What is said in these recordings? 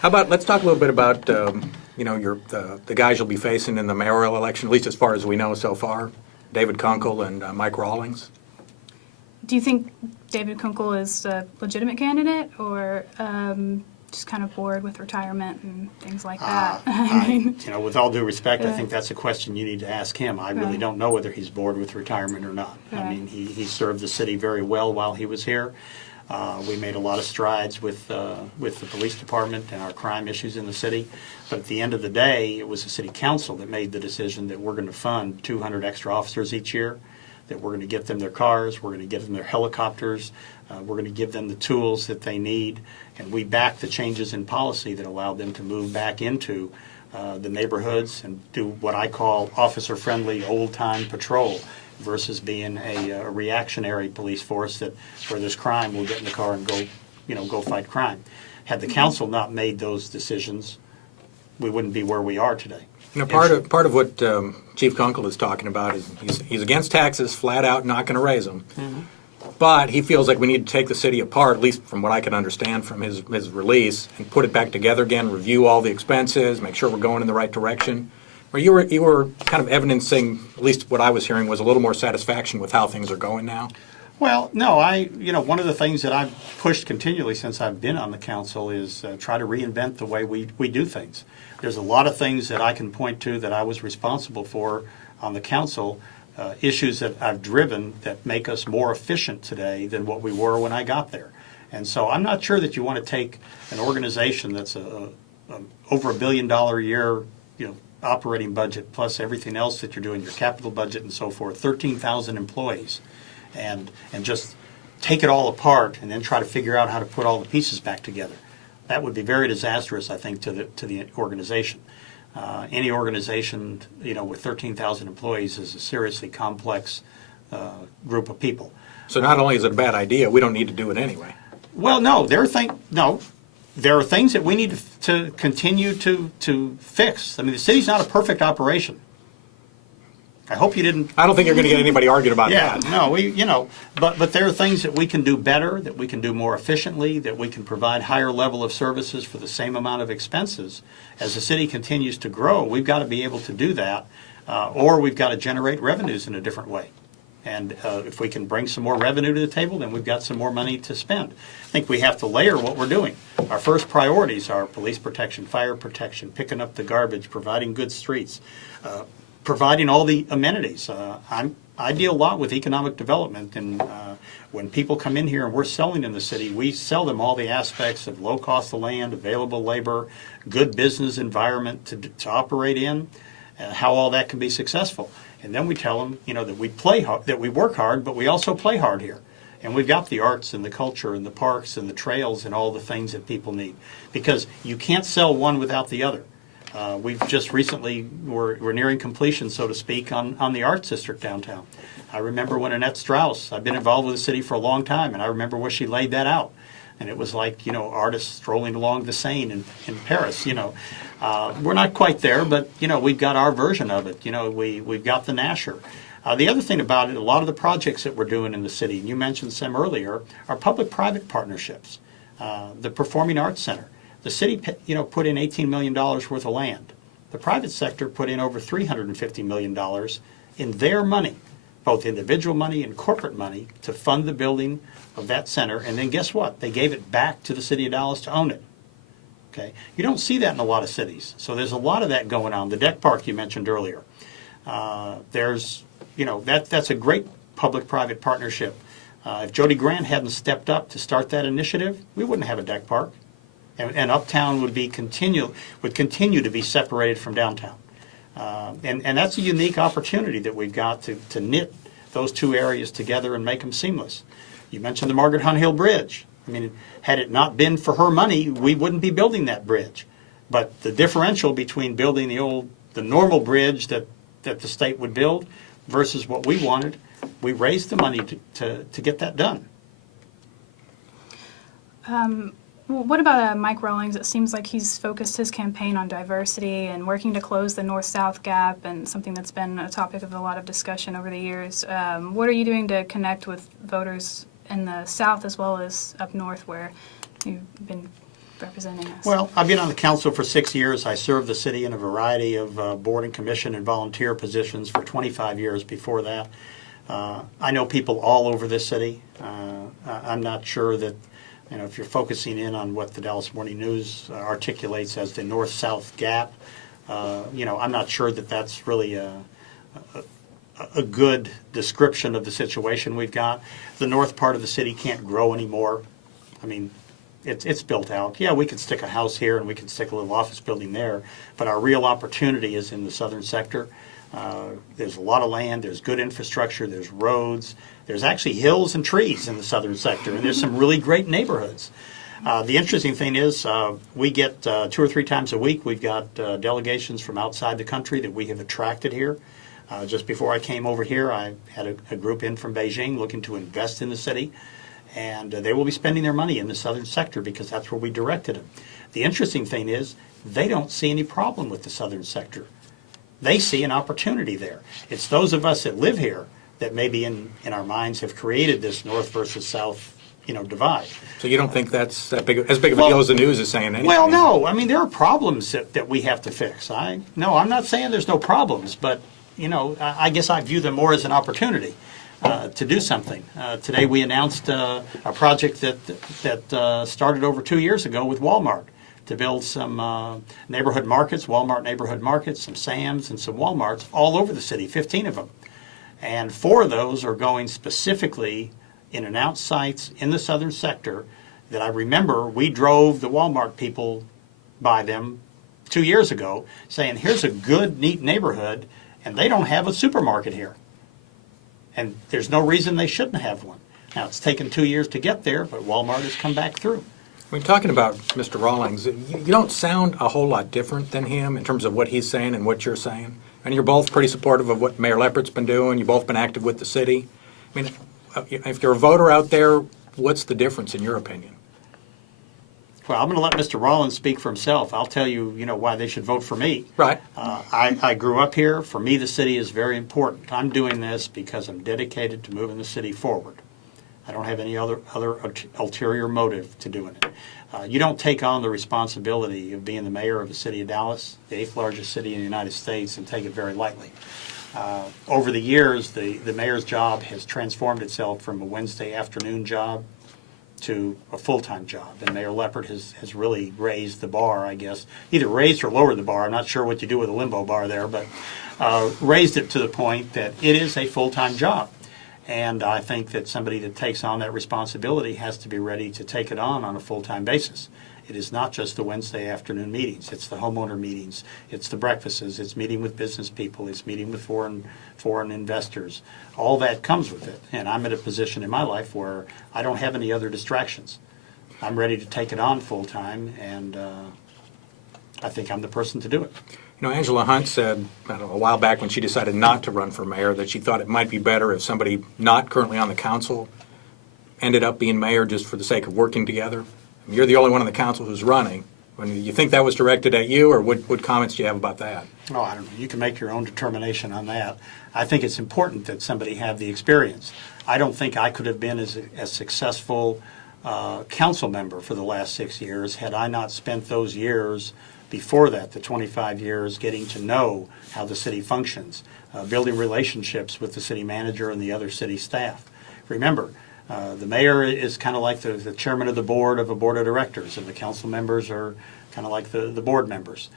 How about, let's talk a little bit about, the guys you'll be facing in the mayoral election, at least as far as we know so far, David Kunkle and Mike Rawlings. Do you think David Kunkle is a legitimate candidate, or just kind of bored with retirement and things like that? With all due respect, I think that's a question you need to ask him. I really don't know whether he's bored with retirement or not. Right. I mean, he served the city very well while he was here. We made a lot of strides with the police department and our crime issues in the city. But at the end of the day, it was the city council that made the decision that we're going to fund 200 extra officers each year, that we're going to get them their cars, we're going to give them their helicopters, we're going to give them the tools that they need, and we back the changes in policy that allowed them to move back into the neighborhoods and do what I call officer-friendly old-time patrol versus being a reactionary police force that where there's crime, we'll get in the car and go fight crime. Had the council not made those decisions, we wouldn't be where we are today. Part of what Chief Kunkle is talking about is he's against taxes, flat out not going to raise them. Mm-hmm. But he feels like we need to take the city apart, at least from what I can understand from his release, and put it back together again, review all the expenses, make sure we're going in the right direction. Or you were kind of evidencing, at least what I was hearing, was a little more satisfaction with how things are going now. Well, no, one of the things that I've pushed continually since I've been on the council is try to reinvent the way we do things. There's a lot of things that I can point to that I was responsible for on the council, issues that I've driven that make us more efficient today than what we were when I got there. And so I'm not sure that you want to take an organization that's over $1 billion a year, operating budget plus everything else that you're doing, your capital budget and so forth, 13,000 employees, and just take it all apart and then try to figure out how to put all the pieces back together. That would be very disastrous, I think, to the organization. Any organization, with 13,000 employees is a seriously complex group of people. So not only is it a bad idea, we don't need to do it anyway. Well, no, there are things that we need to continue to fix. I mean, the city's not a perfect operation. I hope you didn't. I don't think you're going to get anybody arguing about that. Yeah, no, but there are things that we can do better, that we can do more efficiently, that we can provide higher level of services for the same amount of expenses. As the city continues to grow, we've got to be able to do that, or we've got to generate revenues in a different way. And if we can bring some more revenue to the table, then we've got some more money to spend. I think we have to layer what we're doing. Our first priorities are police protection, fire protection, picking up the garbage, providing good streets, providing all the amenities. I deal a lot with economic development, and when people come in here and we're selling in the city, we sell them all the aspects of low cost of land, available labor, good business environment to operate in, how all that can be successful. And then we tell them, that we play hard, that we work hard, but we also play hard here. And we've got the arts and the culture and the parks and the trails and all the things that people need, because you can't sell one without the other. We've just recently, we're nearing completion, so to speak, on the Arts District downtown. I remember when Annette Strauss, I've been involved with the city for a long time, and I remember where she laid that out. And it was like, artists strolling along the Seine in Paris, We're not quite there, but, we've got our version of it. We've got the Nasher. The other thing about it, a lot of the projects that we're doing in the city, and you mentioned some earlier, are public-private partnerships. The Performing Arts Center. The city, put in $18 million worth of land. The private sector put in over $350 million in their money, both individual money and corporate money, to fund the building of that center. And then guess what? They gave it back to the city of Dallas to own it. Okay, you don't see that in a lot of cities. So there's a lot of that going on. The deck park you mentioned earlier. There's, that's a great public-private partnership. If Jody Grant hadn't stepped up to start that initiative, we wouldn't have a deck park. And Uptown would continue to be separated from downtown. And that's a unique opportunity that we've got to knit those two areas together and make them seamless. You mentioned the Margaret Hunt Hill Bridge. I mean, had it not been for her money, we wouldn't be building that bridge. But the differential between building the normal bridge that the state would build versus what we wanted, we raised the money to get that done. Well, what about Mike Rawlings? It seems like he's focused his campaign on diversity and working to close the north-south gap, and something that's been a topic of a lot of discussion over the years. What are you doing to connect with voters in the south as well as up north, where you've been representing us. Well, I've been on the council for 6 years. I served the city in a variety of board and commission and volunteer positions for 25 years before that. I know people all over this city. I'm not sure that, if you're focusing in on what the Dallas Morning News articulates as the north-south gap, I'm not sure that that's really a good description of the situation we've got. The north part of the city can't grow anymore. I mean, it's built out. Yeah, we could stick a house here and we could stick a little office building there, but our real opportunity is in the southern sector. There's a lot of land, there's good infrastructure, there's roads, there's actually hills and trees in the southern sector, and there's some really great neighborhoods. The interesting thing is we get 2 or 3 times a week, we've got delegations from outside the country that we have attracted here. Just before I came over here, I had a group in from Beijing looking to invest in the city, and they will be spending their money in the southern sector because that's where we directed them. The interesting thing is they don't see any problem with the southern sector. They see an opportunity there. It's those of us that live here that maybe in our minds have created this north versus south, divide. So you don't think that's as big of a deal as the news is saying? Anyway? Well, no. I mean, there are problems that we have to fix. I'm not saying there's no problems, but I guess I view them more as an opportunity to do something. Today we announced a project that started over 2 years ago with Walmart to build some neighborhood markets, Walmart neighborhood markets, some Sam's and some Walmarts all over the city, 15 of them. And 4 of those are going specifically in announced sites in the southern sector that I remember we drove the Walmart people by them 2 years ago saying, here's a good, neat neighborhood, and they don't have a supermarket here. And there's no reason they shouldn't have one. Now, it's taken 2 years to get there, but Walmart has come back through. When talking about Mr. Rawlings, you don't sound a whole lot different than him in terms of what he's saying and what you're saying. And you're both pretty supportive of what Mayor Leppert's been doing. You've both been active with the city. I mean, if you're a voter out there, what's the difference in your opinion? Well, I'm going to let Mr. Rawlings speak for himself. I'll tell you, why they should vote for me. Right. I grew up here. For me, the city is very important. I'm doing this because I'm dedicated to moving the city forward. I don't have any other ulterior motive to doing it. You don't take on the responsibility of being the mayor of the city of Dallas, the 8th largest city in the United States, and take it very lightly. Over the years, the mayor's job has transformed itself from a Wednesday afternoon job to a full-time job. And Mayor Leppert has really raised the bar, I guess. Either raised or lowered the bar. I'm not sure what you do with a limbo bar there, but raised it to the point that it is a full-time job. And I think that somebody that takes on that responsibility has to be ready to take it on a full-time basis. It is not just the Wednesday afternoon meetings. It's the homeowner meetings. It's the breakfasts. It's meeting with business people. It's meeting with foreign investors. All that comes with it. And I'm at a position in my life where I don't have any other distractions. I'm ready to take it on full-time, and I think I'm the person to do it. Angela Hunt said, I don't know, a while back when she decided not to run for mayor, that she thought it might be better if somebody not currently on the council ended up being mayor just for the sake of working together. I mean, you're the only one on the council who's running. When you think that was directed at you, or what comments do you have about that? Oh, I don't know. You can make your own determination on that. I think it's important that somebody have the experience. I don't think I could have been as successful council member for the last 6 years had I not spent those years before that, the 25 years, getting to know how the city functions, building relationships with the city manager and the other city staff. Remember, the mayor is kind of like the chairman of the board of a board of directors, and the council members are kind of like the board members.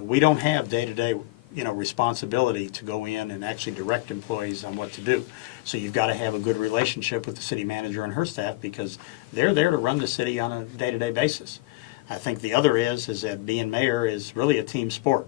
We don't have day-to-day responsibility to go in and actually direct employees on what to do. So you've got to have a good relationship with the city manager and her staff because they're there to run the city on a day-to-day basis. I think the other is that being mayor is really a team sport.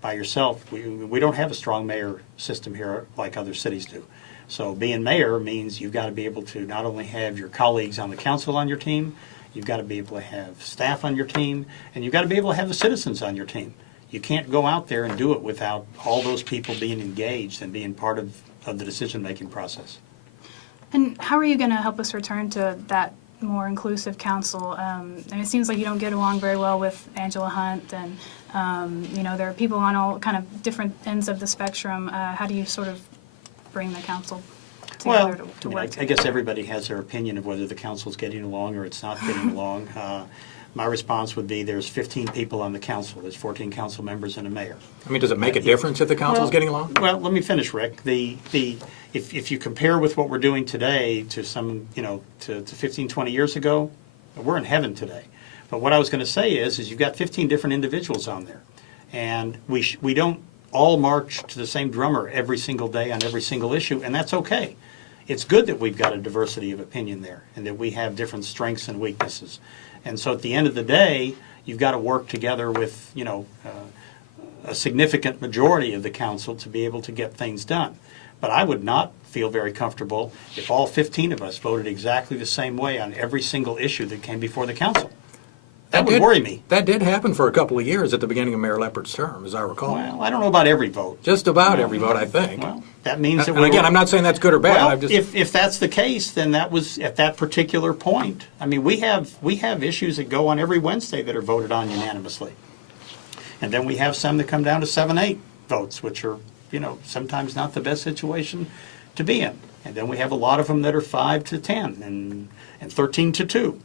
By yourself, we don't have a strong mayor system here like other cities do. So being mayor means you've got to be able to not only have your colleagues on the council on your team, you've got to be able to have staff on your team, and you've got to be able to have the citizens on your team. You can't go out there and do it without all those people being engaged and being part of the decision-making process. And how are you going to help us return to that more inclusive council? And it seems like you don't get along very well with Angela Hunt, and there are people on all kind of different ends of the spectrum. How do you sort of bring the council together to work together? I guess everybody has their opinion of whether the council's getting along or it's not getting along. my response would be there's 15 people on the council. There's 14 council members and a mayor. I mean, does it make a difference if the council's getting along? Well, let me finish, Rick. If you compare with what we're doing today to some, to 15, 20 years ago, we're in heaven today. But what I was going to say is you've got 15 different individuals on there. And we don't all march to the same drummer every single day on every single issue, and that's okay. It's good that we've got a diversity of opinion there and that we have different strengths and weaknesses. And so at the end of the day, you've got to work together with, a significant majority of the council to be able to get things done. But I would not feel very comfortable if all 15 of us voted exactly the same way on every single issue that came before the council. That would worry me. That did happen for a couple of years at the beginning of Mayor Leppert's term, as I recall. Well, I don't know about every vote. Just about every vote, I think. Well, that means that And again, I'm not saying that's good or bad. Well, I'm just, if that's the case, then that was at that particular point. I mean, we have issues that go on every Wednesday that are voted on unanimously. And then we have some that come down to 7-8 votes, which are, sometimes not the best situation to be in. And then we have a lot of them that are 5-10 and 13-2.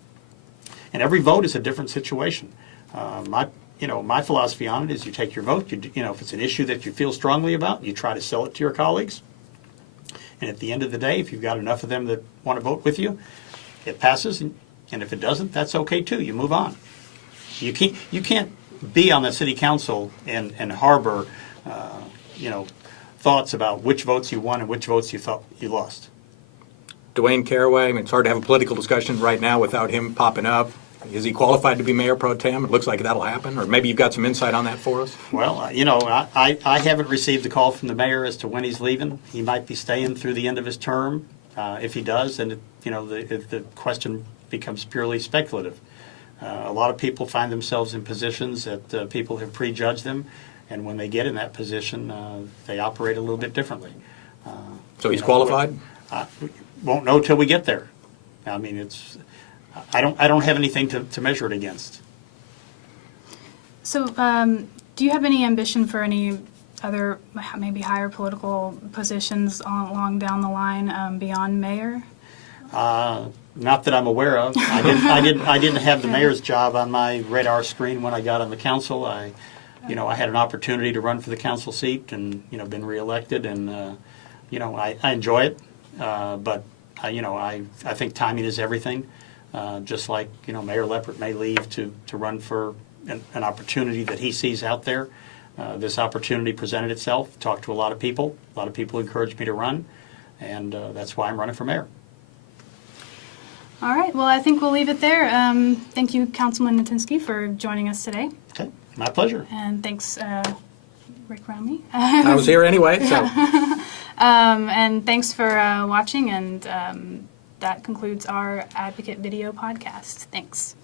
And every vote is a different situation. My philosophy on it is you take your vote, if it's an issue that you feel strongly about, you try to sell it to your colleagues. And at the end of the day, if you've got enough of them that want to vote with you, it passes. And if it doesn't, that's okay too. You move on. You can't be on the city council and harbor, thoughts about which votes you won and which votes you thought you lost. Dwaine Caraway, I mean, it's hard to have a political discussion right now without him popping up. Is he qualified to be Mayor Pro Tem? It looks like that'll happen. Or maybe you've got some insight on that for us? Well, I haven't received the call from the mayor as to when he's leaving. He might be staying through the end of his term. If he does, then the question becomes purely speculative. A lot of people find themselves in positions that people have prejudged them, and when they get in that position, they operate a little bit differently. So he's qualified? Won't know till we get there. I mean, I don't have anything to measure it against. So, do you have any ambition for any other, maybe higher political positions along down the line beyond mayor? Not that I'm aware of. I didn't have the mayor's job on my radar screen when I got on the council. I had an opportunity to run for the council seat and been reelected, and I enjoy it. But I think timing is everything. Just like Mayor Leppert may leave to run for an opportunity that he sees out there. This opportunity presented itself. Talked to a lot of people. A lot of people encouraged me to run, and that's why I'm running for mayor. All right. Well, I think we'll leave it there. Thank you, Councilman Natinsky, for joining us today. Okay, my pleasure. And thanks, Rick Wamre. I was here anyway, so. And thanks for watching, and that concludes our Advocate video podcast. Thanks.